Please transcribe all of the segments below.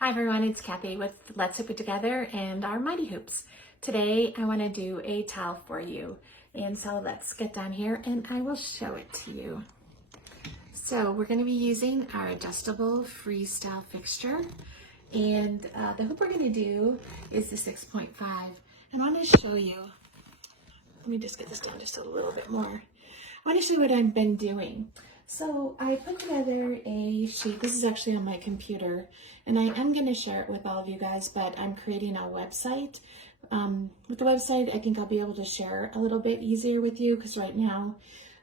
Hi everyone, it's Kathy with Let's Hoop It Together and our Mighty Hoops. Today I want to do a towel for you, and so let's get down here and I will show it to you. So we're going to be using our adjustable freestyle fixture, and the hoop we're going to do is the 6.5, and I want to show you, let me just get this down just a little bit more. I want to show you what I've been doing. So I put together a sheet. This is actually on my computer, and I am going to share it with all of you guys, but I'm creating a website. With the website, I think I'll be able to share a little bit easier with you, because right now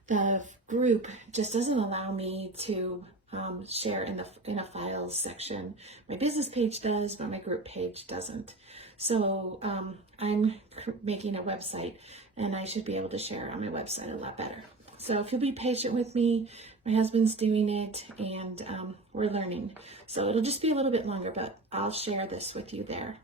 the group just doesn't allow me to share in a files section. My business page does, but my group page doesn't. So I'm making a website, and I should be able to share on my website a lot better. So if you'll be patient with me, my husband's doing it, and we're learning. So it'll just be a little bit longer, but I'll share this with you there.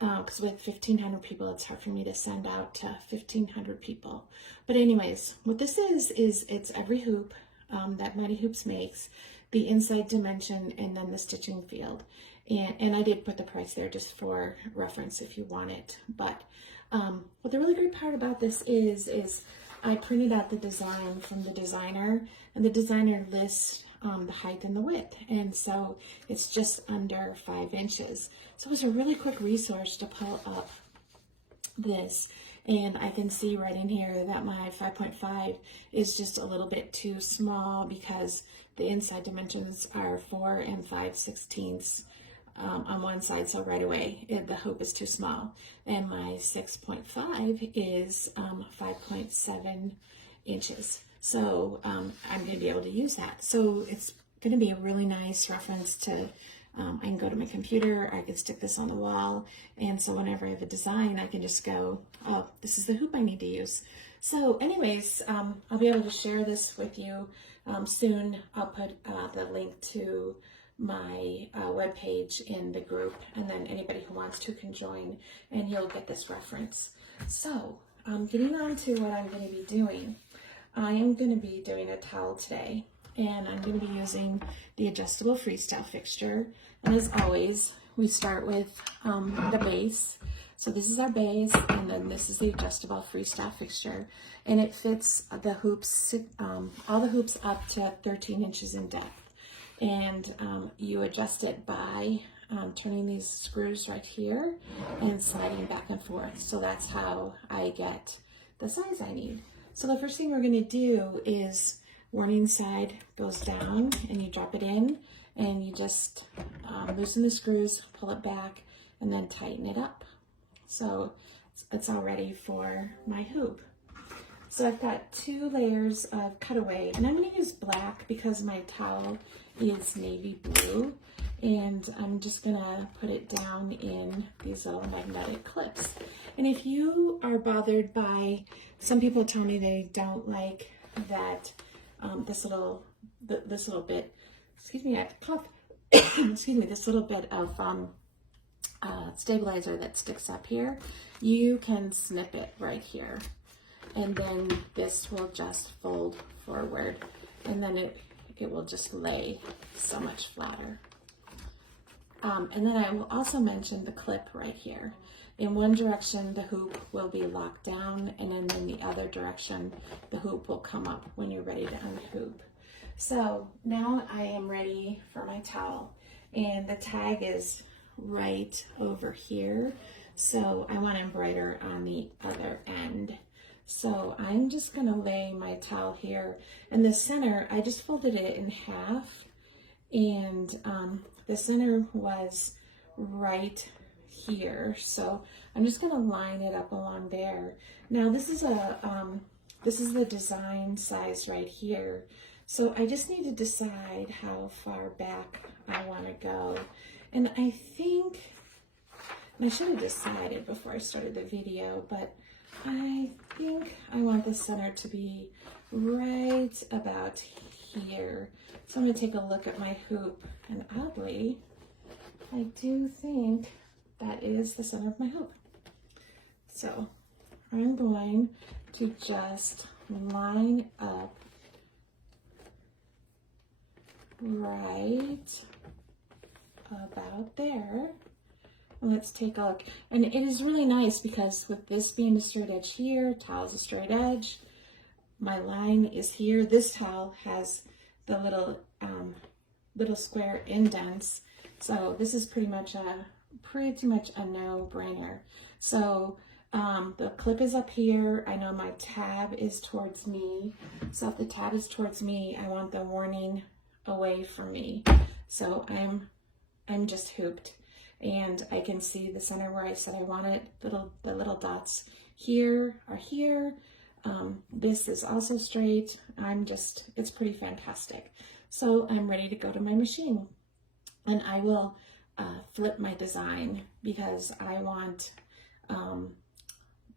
Because with 1,500 people, it's hard for me to send out to 1,500 people. But anyways, what this is it's every hoop that Mighty Hoops makes, the inside dimension, and then the stitching field. And I did put the price there just for reference if you want it. But what the really great part about this is I printed out the design from the designer, and the designer lists the height and the width, and so it's just under 5 inches. So it was a really quick resource to pull up this, and I can see right in here that my 5.5 is just a little bit too small because the inside dimensions are 4 and 5/16 on one side, so right away the hoop is too small, and my 6.5 is 5.7 inches. So I'm going to be able to use that. So it's going to be a really nice reference to, I can go to my computer, I can stick this on the wall, and so whenever I have a design, I can just go, oh, this is the hoop I need to use. So anyways, I'll be able to share this with you soon. I'll put the link to my webpage in the group, and then anybody who wants to can join, and you'll get this reference. So getting on to what I'm going to be doing. I am going to be doing a towel today, and I'm going to be using the adjustable freestyle fixture. And as always, we start with the base. So this is our base, and then this is the adjustable freestyle fixture, and it fits the hoops, all the hoops up to 13 inches in depth. And you adjust it by turning these screws right here and sliding back and forth. So that's how I get the size I need. So the first thing we're going to do is warning side goes down, and you drop it in, and you just loosen the screws, pull it back, and then tighten it up. So it's all ready for my hoop. So I've got 2 layers of cutaway, and I'm going to use black because my towel is navy blue, and I'm just going to put it down in these little magnetic clips. And if you are bothered by, some people tell me they don't like that this little bit, excuse me, I have to cough, excuse me, this little bit of stabilizer that sticks up here, you can snip it right here. And then this will just fold forward, and then it will just lay so much flatter. And then I will also mention the clip right here. In one direction, the hoop will be locked down, and then in the other direction, the hoop will come up when you're ready to unhoop. So now I am ready for my towel, and the tag is right over here. So I want to embroider on the other end. So I'm just going to lay my towel here, and the center, I just folded it in half, and the center was right here. So I'm just going to line it up along there. Now this is the design size right here. So I just need to decide how far back I want to go. And I think, and I should have decided before I started the video, but I think I want the center to be right about here. So I'm going to take a look at my hoop, and oddly, I do think that is the center of my hoop. So I'm going to just line up right about there. And let's take a look. And it is really nice because with this being a straight edge here, towel is a straight edge. My line is here. This towel has the little square indents. So this is pretty much a no-brainer. So the clip is up here. I know my tab is towards me. So if the tab is towards me, I want the warning away from me. So I'm just hooped. And I can see the center where I said I want it. The little dots here are here. This is also straight. It's pretty fantastic. So I'm ready to go to my machine. And I will flip my design because I want,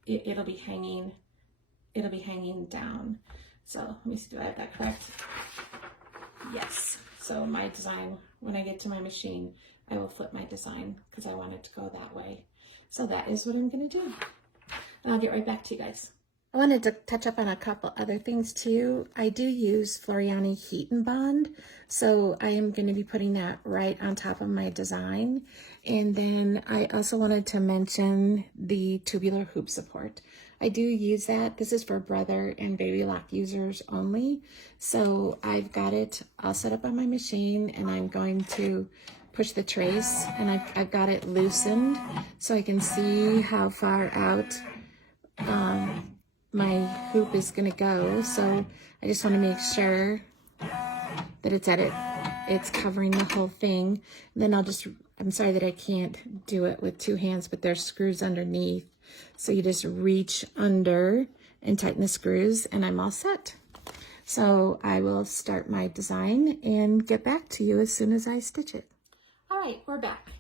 it'll be hanging down. So let me see, do I have that correct? Yes. So my design, when I get to my machine, I will flip my design because I want it to go that way. So that is what I'm going to do. And I'll get right back to you guys. I wanted to touch up on a couple other things too. I do use Floriani Heat and Bond, so I am going to be putting that right on top of my design. And then I also wanted to mention the tubular hoop support. I do use that. This is for brother and baby lock users only. So I've got it all set up on my machine, and I'm going to push the trace, and I've got it loosened so I can see how far out my hoop is going to go. So I just want to make sure that it's covering the whole thing. And then I'm sorry that I can't do it with two hands, but there's screws underneath. So you just reach under and tighten the screws, and I'm all set. So I will start my design and get back to you as soon as I stitch it. All right, we're back.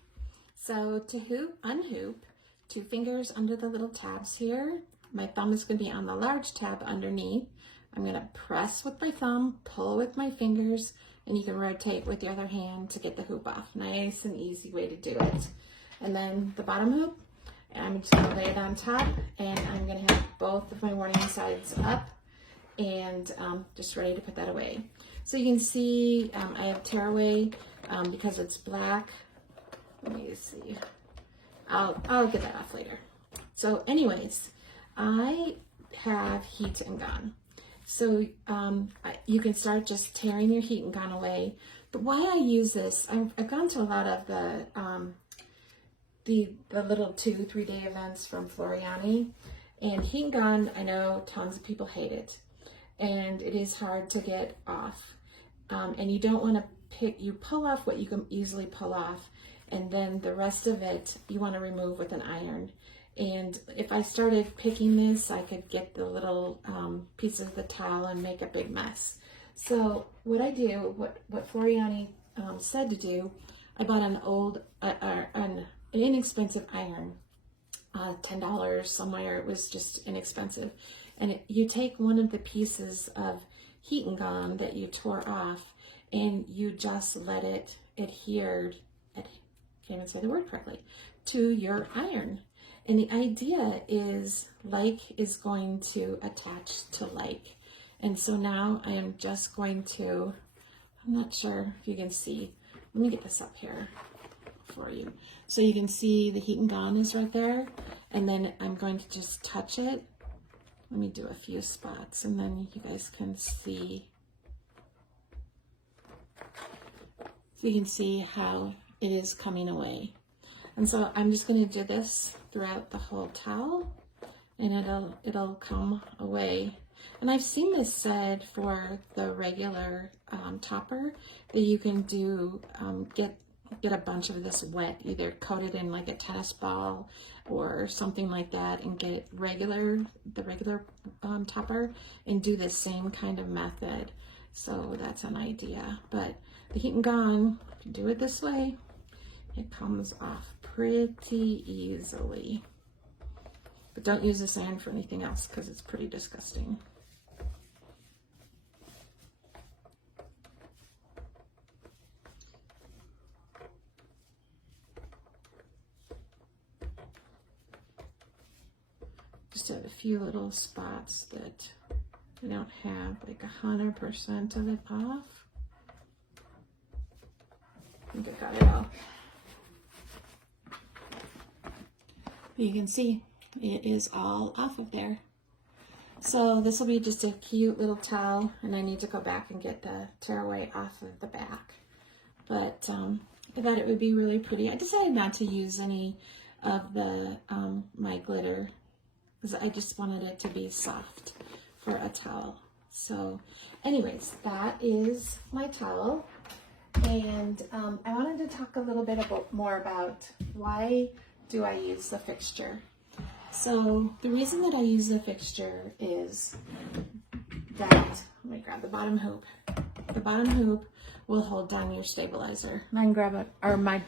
So to hoop, unhoop, 2 fingers under the little tabs here. My thumb is going to be on the large tab underneath. I'm going to press with my thumb, pull with my fingers, and you can rotate with the other hand to get the hoop off. Nice and easy way to do it. And then the bottom hoop, I'm just going to lay it on top, and I'm going to have both of my warning sides up and just ready to put that away. So you can see I have tearaway because it's black. Let me see. I'll get that off later. So anyways, I have heat and gun. So you can start just tearing your heat and gun away. But why I use this, I've gone to a lot of the little 2-3 day events from Floriani, and heat and gun, I know tons of people hate it, and it is hard to get off. And you don't want to you pull off what you can easily pull off, and then the rest of it you want to remove with an iron. And if I started picking this, I could get the little pieces of the towel and make a big mess. So what I do, what Floriani said to do, I bought an inexpensive iron, $10 somewhere. It was just inexpensive. And you take one of the pieces of heat and gun that you tore off, and you just let it adhere, can't even say the word correctly, to your iron. And the idea is like is going to attach to like. And so now I am just going to, I'm not sure if you can see, let me get this up here for you. So you can see the heat and gun is right there. And then I'm going to just touch it. Let me do a few spots and then you guys can see. So you can see how it is coming away. And so I'm just going to do this throughout the whole towel, and it'll come away. And I've seen this said for the regular topper that you can do get a bunch of this wet, either coat it in like a tennis ball or something like that, and get the regular topper and do the same kind of method. So that's an idea. But the heat and gun, if you do it this way, it comes off pretty easily. But don't use this iron for anything else because it's pretty disgusting. Just have a few little spots that I don't have like 100% of it off. I think I got it all. But you can see it is all off of there. So this will be just a cute little towel, and I need to go back and get the tearaway off of the back. But I thought it would be really pretty. I decided not to use any of the my glitter because I just wanted it to be soft for a towel. So anyways, that is my towel. And I wanted to talk a little bit more about why do I use the fixture. So the reason that I use the fixture is that, let me grab the bottom hoop. The bottom hoop will hold down your stabilizer. I can grab it, or my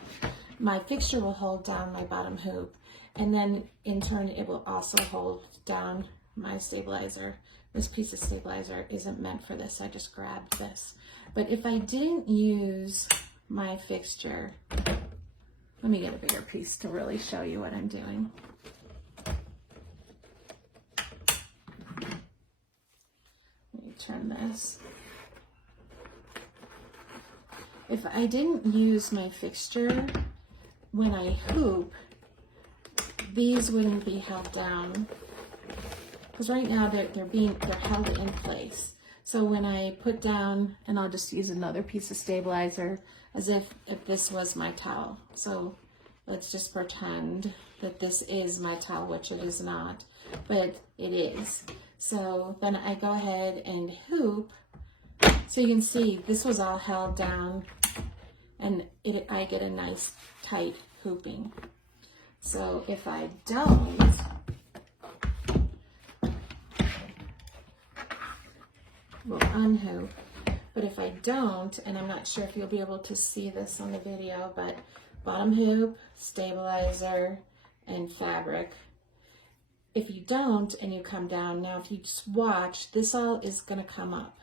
fixture will hold down my bottom hoop, and then in turn it will also hold down my stabilizer. This piece of stabilizer isn't meant for this, I just grabbed this. But if I didn't use my fixture, let me get a bigger piece to really show you what I'm doing. Let me turn this. If I didn't use my fixture, when I hoop, these wouldn't be held down. Because right now they're held in place. So when I put down, and I'll just use another piece of stabilizer as if this was my towel. So let's just pretend that this is my towel, which it is not, but it is. So then I go ahead and hoop. So you can see this was all held down, and I get a nice tight hooping. So if I don't, we'll unhoop. But if I don't, and I'm not sure if you'll be able to see this on the video, but bottom hoop, stabilizer, and fabric. If you don't and you come down, now if you just watch, this all is going to come up.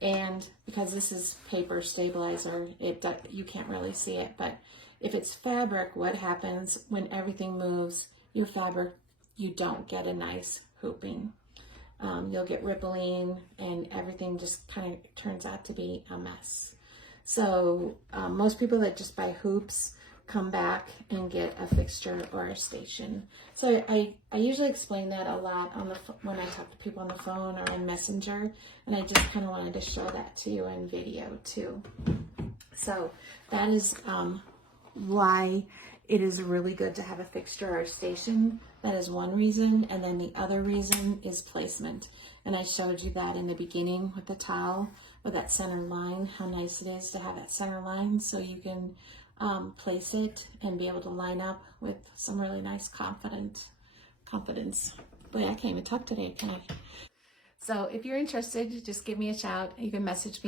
And because this is paper stabilizer, you can't really see it, but if it's fabric, what happens when everything moves, your fabric, you don't get a nice hooping. You'll get rippling, and everything just kind of turns out to be a mess. So most people that just buy hoops come back and get a fixture or a station. So I usually explain that a lot when I talk to people on the phone or in Messenger, and I just kind of wanted to show that to you in video too. So that is why it is really good to have a fixture or a station. That is one reason. And then the other reason is placement. And I showed you that in the beginning with the towel, with that center line, how nice it is to have that center line so you can place it and be able to line up with some really nice confidence. Boy, I can't even talk today, can I? So if you're interested, just give me a shout. You can message me